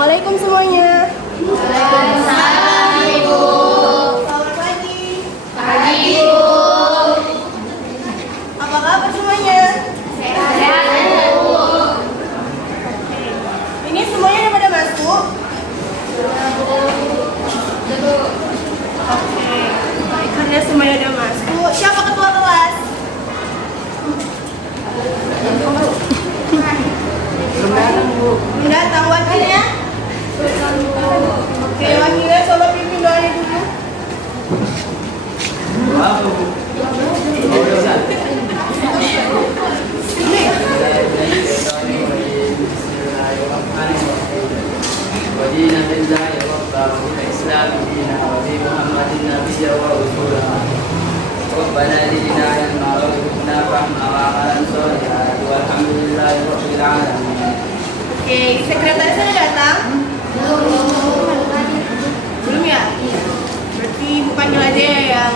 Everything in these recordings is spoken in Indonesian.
Assalamualaikum semuanya. Waalaikumsalam Ibu. Selamat pagi. Pagi Ibu. Apa kabar semuanya? Sehat Ibu. Ini semuanya udah pada masuk? Oke. Karena semuanya udah masuk, siapa ketua kelas? Mendatang wakilnya? Oke, wakilnya coba pimpin doanya dulu. ودين بالله ربا وبالإسلام دينا وبمحمد نبيا ورسولا ربنا زدنا علما وارزقنا فهما وعملا صالحا والحمد لله رب العالمين. Oke, sekretaris sudah datang? Belum ya? Berarti Ibu panggil aja ya yang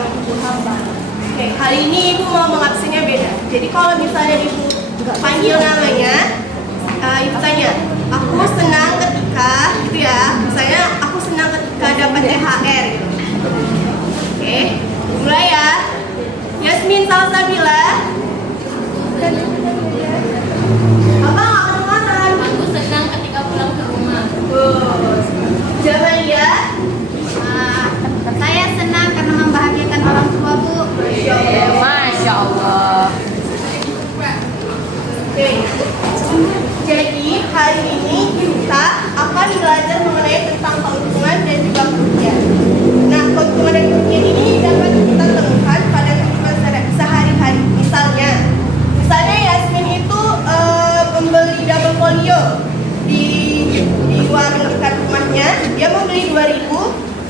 Oke, kali ini Ibu mau mengabsennya beda. Jadi kalau misalnya Ibu panggil namanya, Ibu tanya, aku senang ketika, gitu ya. Misalnya, aku senang ketika dapat THR. Gitu. Oke, mulai ya. Yasmin Salsabila. Apa nggak kedengaran? Aku senang ketika pulang ke rumah. Bagus. Jamalia. Saya senang karena membahagiakan orang tua Bu. Masya Allah. Oke. Jadi hari ini kita akan belajar mengenai tentang keuntungan dan juga kerugian. Nah, keuntungan dan kerugian ini dapat kita temukan pada kehidupan sehari-hari. Misalnya Yasmin itu membeli double folio di warung dekat rumahnya. Dia membeli 2.000,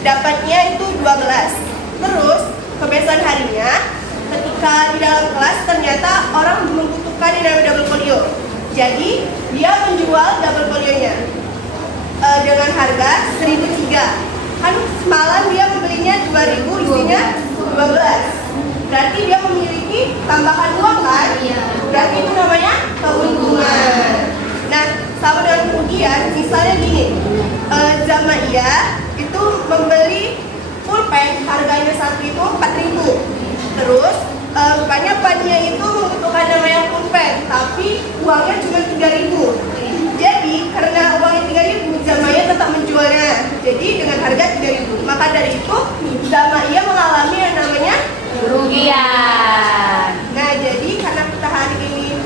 dapatnya itu 12. Terus kebiasaan harinya, ketika di dalam kelas ternyata orang membutuhkan yang namanya double folio. Jadi dia menjual double folionya dengan harga 1.003. Kan semalam dia membelinya 2.000, isinya 12. Berarti dia memiliki tambahan uang kan? Berarti itu namanya keuntungan. Nah, sama dengan kerugian, misalnya gini, Zamaia itu membeli pulpen harganya satu itu 4.000. Terus rupanya pannya itu membutuhkan namanya pulpen, tapi uangnya cuma 3.000. Jadi karena uangnya 3.000, Zamaia tetap menjualnya. Jadi dengan harga 3.000. Maka dari itu Zamaia mengalami yang namanya Kerugian. Nah, jadi karena kita hari ini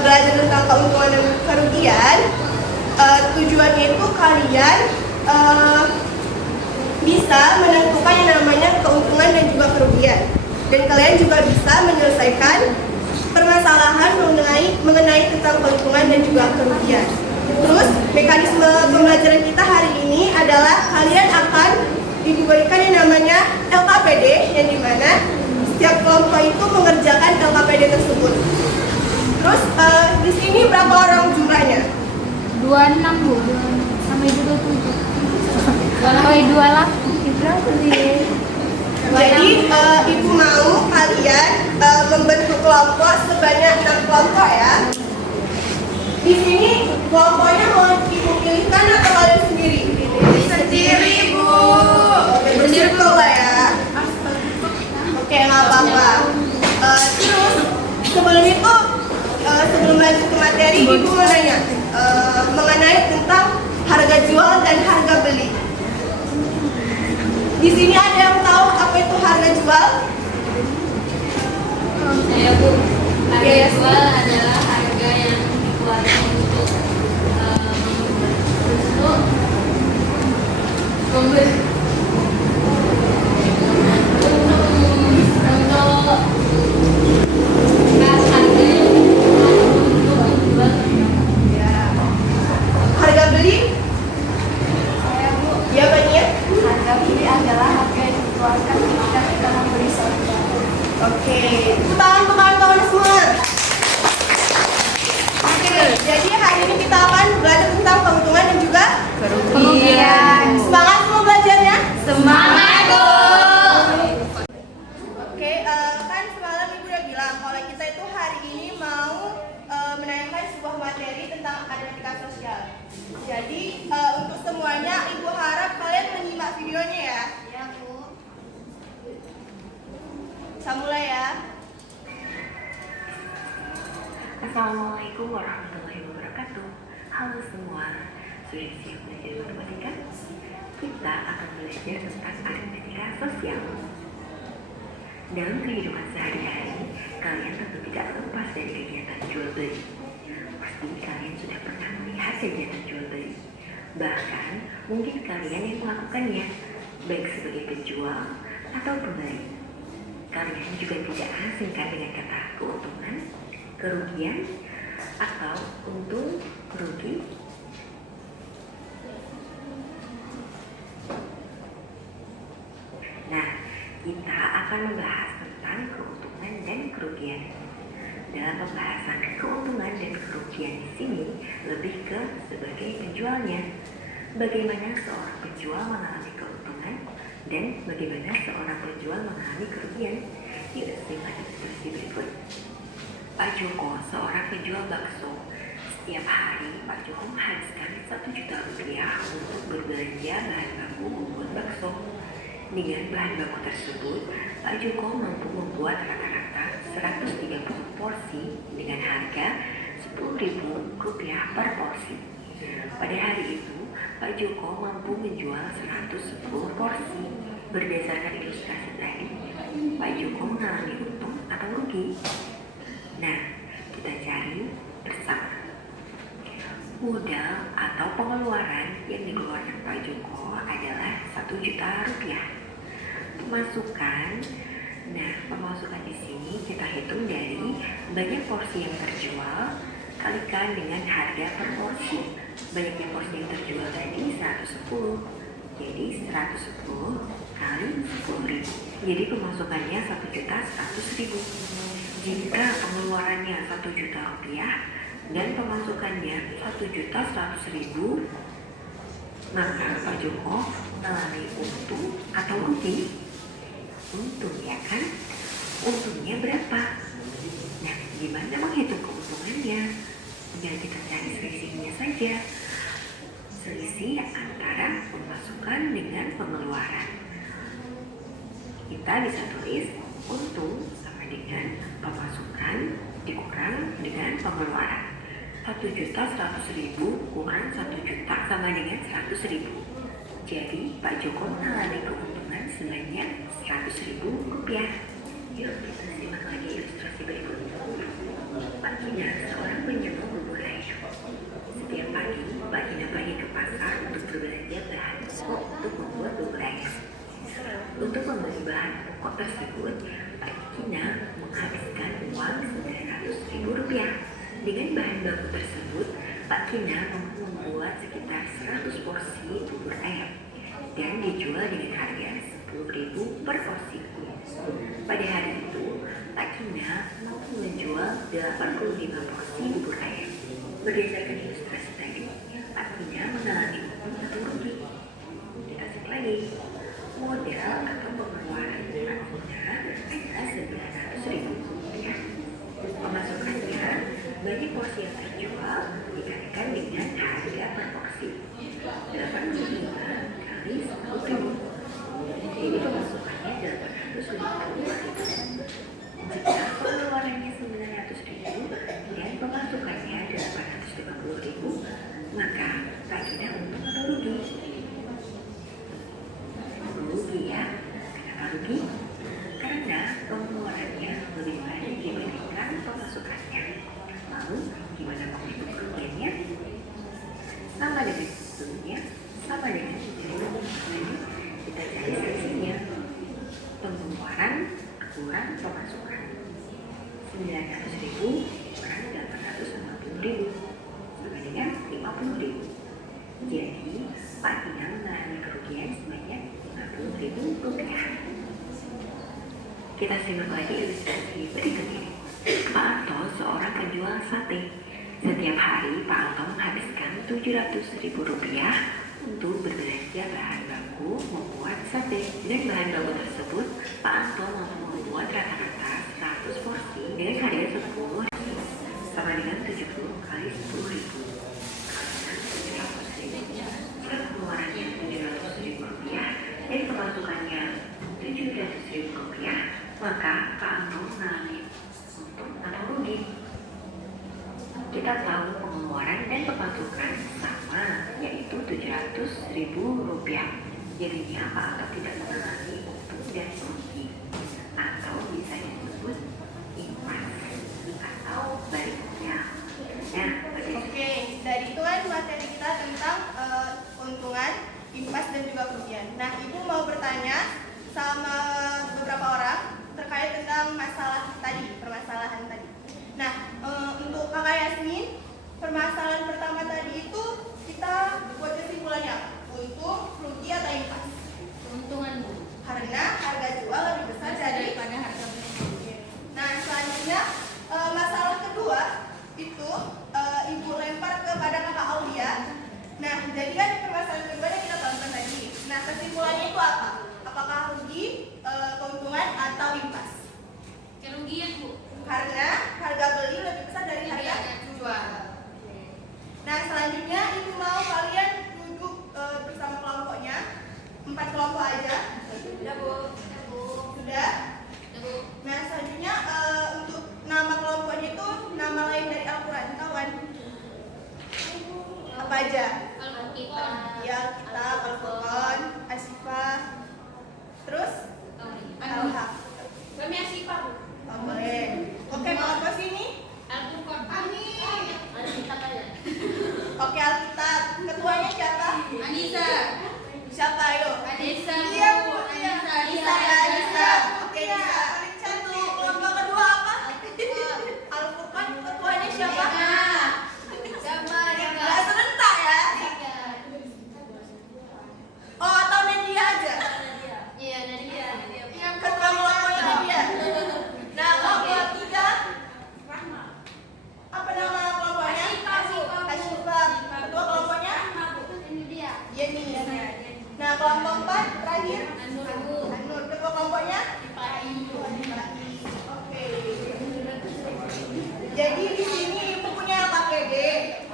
belajar tentang keuntungan dan kerugian, tujuannya itu kalian bisa menentukan yang namanya keuntungan dan juga kerugian. Dan kalian juga bisa menyelesaikan permasalahan mengenai tentang keuntungan dan juga kerugian. Terus, mekanisme pembelajaran kita hari ini adalah kalian akan diberikan yang namanya LKPD, yang dimana setiap kelompok itu mengerjakan LKPD tersebut. Terus di sini berapa orang jumlahnya? 26 Bu. Sama Ibu 27. Oh, 28. Berapa sih? Jadi Ibu mau kalian membentuk kelompok sebanyak 6 kelompok ya. Di sini kelompoknya mau Ibu pilihkan atau kalian sendiri? Sendiri Bu. Bersirkel lah ya. Oke, nggak apa-apa. Terus sebelum itu, sebelum lanjut ke materi, Ibu mau nanya mengenai tentang harga jual dan harga beli. Di sini ada yang tahu apa itu harga jual? Saya Bu. Harga jual adalah harga yang dikeluarkan untuk membeli. Harga beli? Ya, banyak. Harga beli adalah harga yang dikeluarkan ketika kita membeli sesuatu. Oke, tepuk tangan untuk kawan-kawan semua. Oke, jadi hari ini kita akan belajar tentang keuntungan dan juga Kerugian. Semangat semua belajarnya? Semangat Bu. Oke, kan semalam Ibu udah bilang kalau kita itu hari ini mau menanyakan sebuah materi tentang akademika sosial. Jadi untuk semuanya Ibu harap kalian menyimak videonya ya. Ya, Bu. Saya mulai ya. Assalamualaikum warahmatullahi wabarakatuh. Halo semua, sudah siap belajar matematika? Kita akan belajar tentang aritmatika sosial. Dalam kehidupan sehari-hari, kalian tentu tidak lepas dari kegiatan jual beli. Pasti kalian sudah pernah melihat kegiatan jual beli. Bahkan mungkin kalian yang melakukannya, baik sebagai penjual atau pembeli. Kalian juga tidak asing kan dengan kata keuntungan, kerugian, atau untung rugi. Nah, kita akan membahas tentang keuntungan dan kerugian. Dalam pembahasan keuntungan dan kerugian di sini lebih ke sebagai penjualnya. Bagaimana seorang penjual mengalami keuntungan dan bagaimana seorang penjual mengalami kerugian. Yuk simak ilustrasi berikut. Pak Joko, seorang penjual bakso. Setiap hari Pak Joko menghabiskan 1 juta rupiah untuk berbelanja bahan baku membuat bakso. Dengan bahan baku tersebut, Pak Joko mampu membuat rata-rata 130 porsi dengan harga Rp10.000 per porsi. Pada hari itu, Pak Joko mampu menjual 110 porsi. Berdasarkan ilustrasi tadi, Pak Joko mengalami untung atau rugi? Nah, kita cari bersama. Modal atau pengeluaran yang dikeluarkan Pak Joko adalah 1 juta rupiah. Pemasukan, nah pemasukan di sini kita hitung dari banyak porsi yang terjual kalikan dengan harga per porsi. Banyaknya porsi yang terjual tadi 110, jadi 110 kali 10.000. Jadi pemasukannya 1.100.000. Jika pengeluarannya 1 juta rupiah dan pemasukannya 1.100.000, maka Pak Joko mengalami untung atau rugi? Untung ya kan? Untungnya berapa? Nah, gimana menghitung keuntungannya? Tinggal kita cari selisihnya saja. Selisih antara pemasukan dengan pengeluaran. Kita bisa tulis untung sama dengan pemasukan dikurang dengan pengeluaran. 1.100.000 kurang 1 juta sama dengan 100.000. Jadi Pak Joko mengalami keuntungan sebanyak 100.000 rupiah. Yuk kita simak lagi ilustrasi berikut. Pak Kina, seorang penyembuh bubur ayam. Setiap pagi, Pak Kina pergi ke pasar untuk berbelanja bahan pokok untuk membuat bubur ayam. Untuk membeli bahan pokok tersebut, Pak Kina menghabiskan uang Rp900.000. Dengan bahan baku tersebut, Pak Kina mampu membuat sekitar 100 porsi bubur ayam dan dijual dengan harga Rp10.000 per porsi. Pada hari itu, Pak Kina mampu menjual 85 porsi bubur ayam. Berdasarkan ilustrasi tadi, Pak Kina mengalami untung atau rugi? Kita cek lagi. Modal atau pengeluaran Pak Kina adalah Rp900.000. Pemasukannya, bagi porsi yang terjual dikalikan dengan harga per porsi 85 kali 10.000. Jadi pemasukannya 850.000. Jika pengeluarannya 900.000 dan pemasukannya 850.000, maka Pak Kina untung atau rugi? Rugi ya. Kenapa rugi? Karena pengeluarannya lebih banyak dibandingkan pemasukannya. Lalu gimana menghitung kerugiannya? Sama dengan sebelumnya, sama dengan sebelumnya. Kita cari selisihnya. Pengeluaran kurang pemasukan. 900.000 kurang 850.000 sama dengan 50.000. Jadi Pak Kina mengalami kerugian sebanyak Rp50.000. Kita simak lagi ilustrasi berikutnya. Pak Anto, seorang penjual sate. Setiap hari Pak Anto menghabiskan Rp700.000 untuk berbelanja bahan baku membuat sate. Dengan bahan baku tersebut, Pak Anto mampu membuat rata-rata 100 porsi dengan harga Rp10.000 sama dengan 70 kali 10.000. Kalikan 700.000. Jika pengeluarannya 700.000 rupiah dan pemasukannya 700.000 rupiah, maka Kak Anggun mengalami untung atau rugi. Kita tahu pengeluaran dan pemasukan sama, yaitu 700.000 rupiah. Jadinya Kak Angga tidak mengalami untung dan rugi, atau bisa disebut impas atau baliknya. Nah, Oke, dari itu kan materi kita tentang keuntungan, impas dan juga kerugian. Nah, Ibu mau bertanya sama beberapa orang terkait tentang masalah tadi, permasalahan tadi. Nah, untuk Kakak Yasmin, permasalahan pertama tadi itu kita buat kesimpulannya apa? Untung, rugi atau impas? Keuntungan, Bu. Karena harga jual lebih besar Daripada harga beli. Nah, selanjutnya masalah kedua itu Ibu lempar kepada Kakak Aulia. Nah, jadi kan permasalahan kedua yang kita tonton tadi. Nah, kesimpulannya itu apa? Apakah rugi, keuntungan atau impas? Kerugian, Bu. Karena harga beli lebih besar dari harga jual. Nah, selanjutnya Ibu mau kalian duduk bersama kelompoknya, 4 kelompok aja. Sudah, Bu. Sudah? Sudah, Bu. Nah, selanjutnya untuk nama kelompoknya itu nama lain dari Al-Quran, kawan. Apa aja? Al-Furqan. Ya, kita Al-Furqan, Asifah, terus Al-Haq. Kami Asifah, Bu. Oh, boleh. Oke, kelompok sini. Al-Furqan. Amin. Ada kita aja. Oke, Alkitab. Ketuanya siapa? Anissa. Siapa, ayo? Anissa. Iya, Bu. Iya. Anissa. Nisa ya, Nisa. Oke, Nisa. Satu. Kelompok kedua apa? Al-Furqan. Ketuanya siapa? Sama Nggak serentak ya? Oh, atau Nadia aja? Iya, Nadia. Ketua kelompoknya Nadia. Nah, kelompok tiga. Apa nama kelompoknya? Asifah. Ketua kelompoknya? Yeni. Nah, kelompok 4 terakhir? Anur. Ketua kelompoknya? Oke. Jadi di sini Ibu punya LKPD.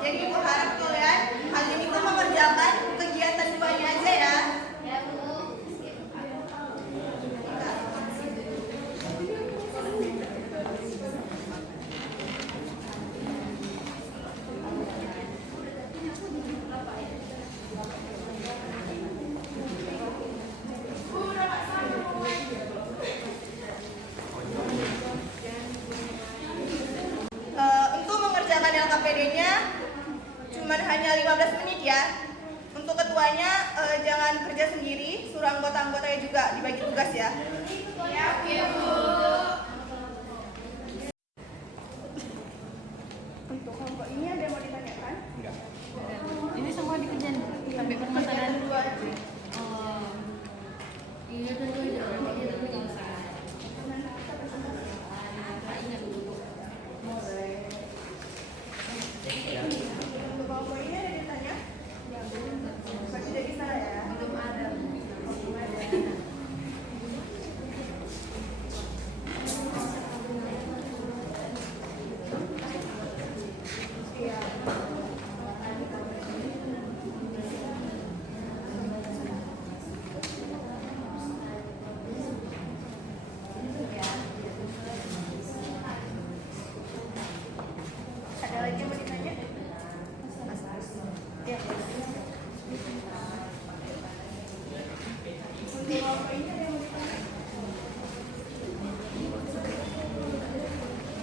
Jadi Ibu harap kalian hari ini tuh mengerjakan kegiatan duanya aja ya. Ya, Bu. Untuk mengerjakan LKPD-nya cuman hanya 15 menit ya. Untuk ketuanya jangan kerja sendiri, suruh anggota-anggotanya juga dibagi tugas ya. Oke, Bu. Untuk kelompok ini ada yang mau ditanyakan? Ini semua dikerjain sampai permasalahan. Dua aja. Oh. Iya, tentu aja. Nanti dia tapi nggak usah. Ingat dulu. Untuk kelompok ini ada yang ditanya? Pasti tidak bisa ya? Belum ada. Iya. Ada lagi yang mau ditanya? Ya. Untuk kelompok ini ada yang mau ditanya?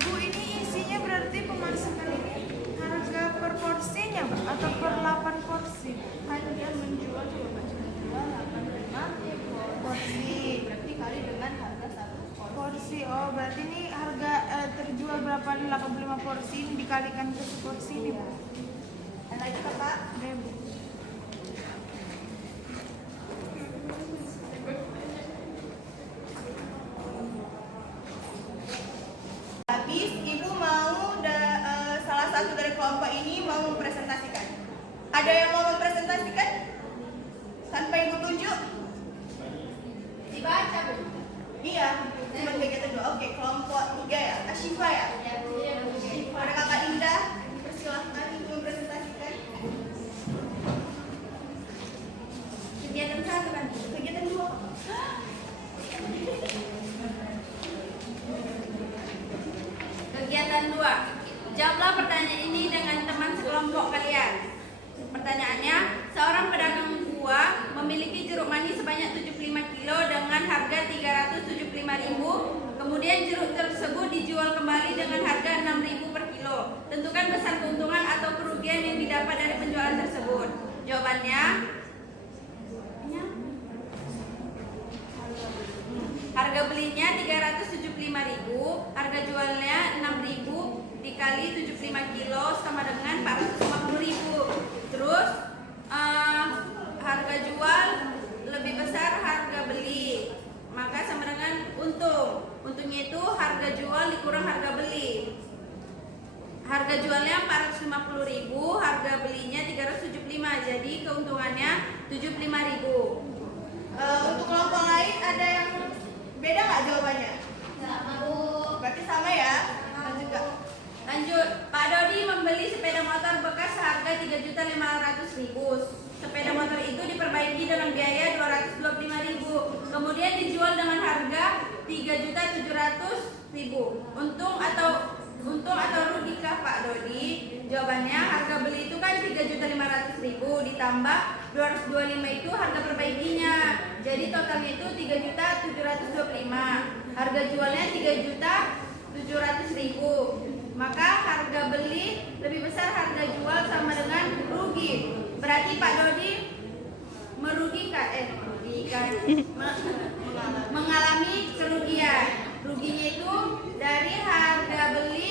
Bu, ini isinya berarti pemasukan ini harga per porsinya, Bu, atau per 8 porsi? Kan dia menjual 85 porsi, berarti kali dengan harga 1 Porsi, oh berarti ini harga terjual berapa 85 porsi ini dikalikan ke seporsi ini, Bu? Ada lagi Kakak? Oke, Bu. Habis Ibu mau salah satu dari kelompok ini mau mempresentasikan. Ada yang mau mempresentasikan? Tanpa Ibu tunjuk? Dibaca, Bu. Iya, cuma kegiatan dua. Oke, kelompok 3 ya, Asyifa ya. Ya, Bu. Ada Kakak Indah, persilahkan. dan 2. Jawablah pertanyaan ini dengan teman sekelompok kalian. Pertanyaannya, seorang pedagang buah memiliki jeruk manis sebanyak 75 kilo dengan harga 375.000. Kemudian jeruk tersebut dijual kembali dengan harga 6.000 per kilo. Tentukan besar keuntungan atau kerugian yang didapat dari penjualan tersebut. Jawabannya, harga belinya 375.000, harga jualnya 6.000 dikali 75 kilo sama dengan 450.000. Terus harga jual lebih besar harga beli, maka sama dengan untung. Untungnya itu harga jual dikurang harga beli. Harga jualnya 450.000, harga belinya 375, jadi keuntungannya 75.000. Untuk kelompok lain ada yang beda nggak jawabannya? Sama, Bu. Berarti sama ya? Lanjut Kak. Lanjut, Pak Dodi membeli sepeda motor bekas seharga 3.500.000. Sepeda motor itu diperbaiki dengan biaya 225.000. Kemudian dijual dengan harga 3.700.000. Untung atau rugikah Pak Dodi? Jawabannya, harga beli itu kan 3.500.000 ditambah 225 itu harga perbaikinya. Jadi totalnya itu 3.725. Harga jualnya 3.700.000. Maka harga beli lebih besar harga jual sama dengan rugi. Berarti Pak Dodi mengalami kerugian. Ruginya itu dari harga beli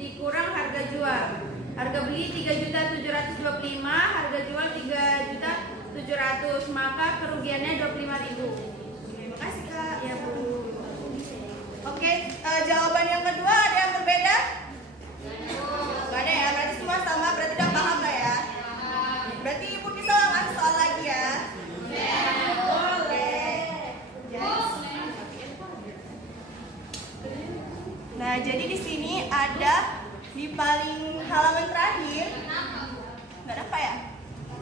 dikurang harga jual. Harga beli 3.725, harga jual 3.700, maka kerugiannya 25.000. Terima kasih Kak. Ya, Bu. Oke, jawaban yang kedua ada yang berbeda? Gak ada ya, berarti semua sama, berarti udah paham lah ya. Berarti Ibu bisa ngasih soal lagi ya. Oke. Nah, jadi di sini ada di paling halaman terakhir. Nggak ada apa ya?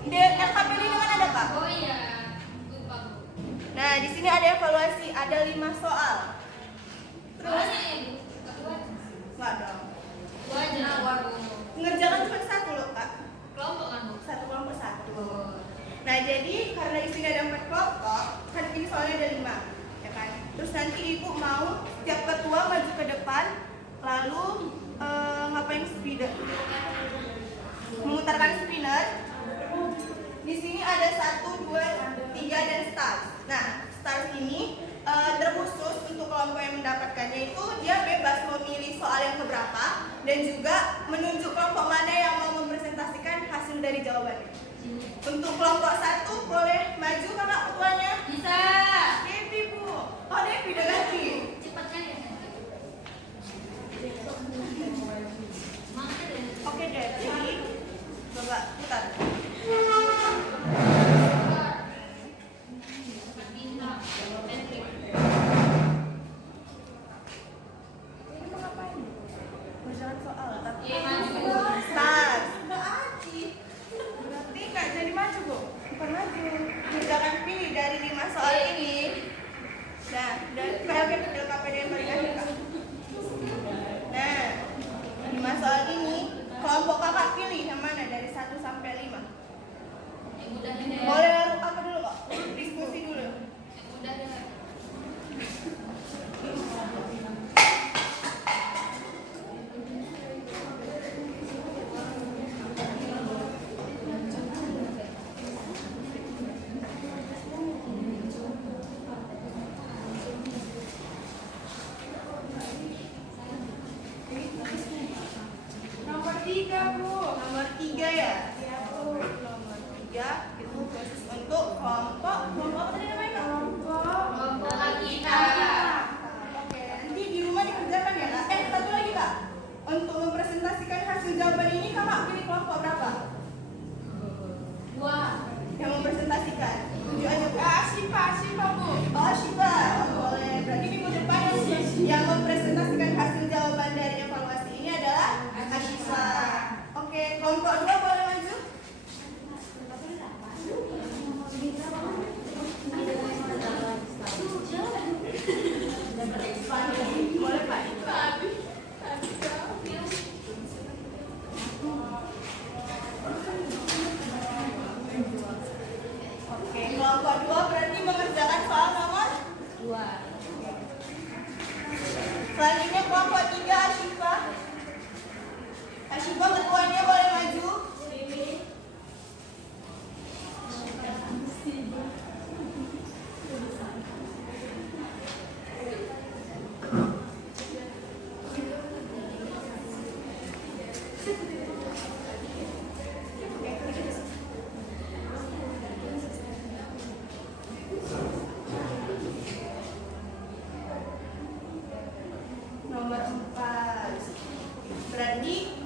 Yang KPL dengan ada Pak? Oh iya, lupa, Bu. Nah, di sini ada evaluasi, ada 5 soal. Terus nggak dong. Gua aja Bu. Mengerjakan cuma satu loh Kak. Kelompok kan, Bu? Satu kelompok satu. Nah, jadi karena di sini ada 4 kelompok, kan ini soalnya ada 5, ya kan? Terus nanti Ibu mau setiap ketua maju ke depan, lalu ngapain spinner? Memutarkan spinner. Di sini ada 1, 2, 3 dan start. Nah, start ini terkhusus untuk kelompok yang mendapatkannya itu dia bebas memilih soal yang keberapa dan juga menunjuk kelompok mana yang mau mempresentasikan hasil dari jawabannya. Untuk kelompok 1 boleh maju kakak ketuanya? Bisa. Devi Bu. Oh Devi udah ganti. Cepat kan ya? Oke Devi. Coba putar. Berjalan soal tapi start. Berarti nggak jadi maju Bu. Bukan maju. Misalkan pilih dari 5 soal ini. Nah, dari KPD yang paling akhir Kak. Nah, 5 soal ini kelompok kakak pilih yang mana dari 1 sampai 5. Yang mudah deh. Boleh apa dulu kok? Diskusi dulu. Yang mudah deh. Nomor 3 Bu. Nomor 3 ya? Iya Bu. Nomor 3 itu khusus untuk kelompok apa tadi namanya Kak? Kelompok kita. Oke, nanti di rumah dikerjakan ya Kak? Satu lagi Kak. Untuk mempresentasikan hasil jawaban ini Kakak pilih kelompok berapa? 2. Yang mempresentasikan? 7 aja Bu. Asyifa Bu. Oh Asyifa, oh, boleh. Berarti minggu depan yang mempresentasikan hasil jawaban dari evaluasi ini adalah Asyifa. Oke, kelompok 2 boleh maju?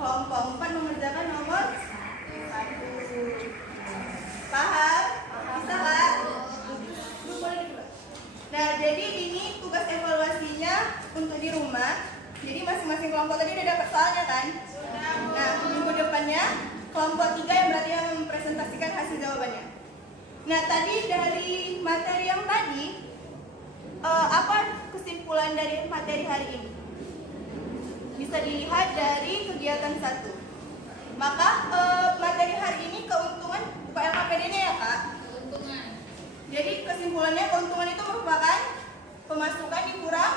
kelompok 4 mengerjakan nomor 1. Paham? Bisa kan? Nah, jadi ini tugas evaluasinya untuk di rumah. Jadi masing-masing kelompok tadi udah dapat soalnya kan? Nah, minggu depannya kelompok 3 yang berarti yang mempresentasikan hasil jawabannya. Nah, tadi dari materi yang tadi, apa kesimpulan dari materi hari ini? Bisa dilihat dari kegiatan 1. Maka materi hari ini keuntungan buka LKPD-nya ya Kak? Keuntungan. Jadi kesimpulannya keuntungan itu merupakan pemasukan dikurang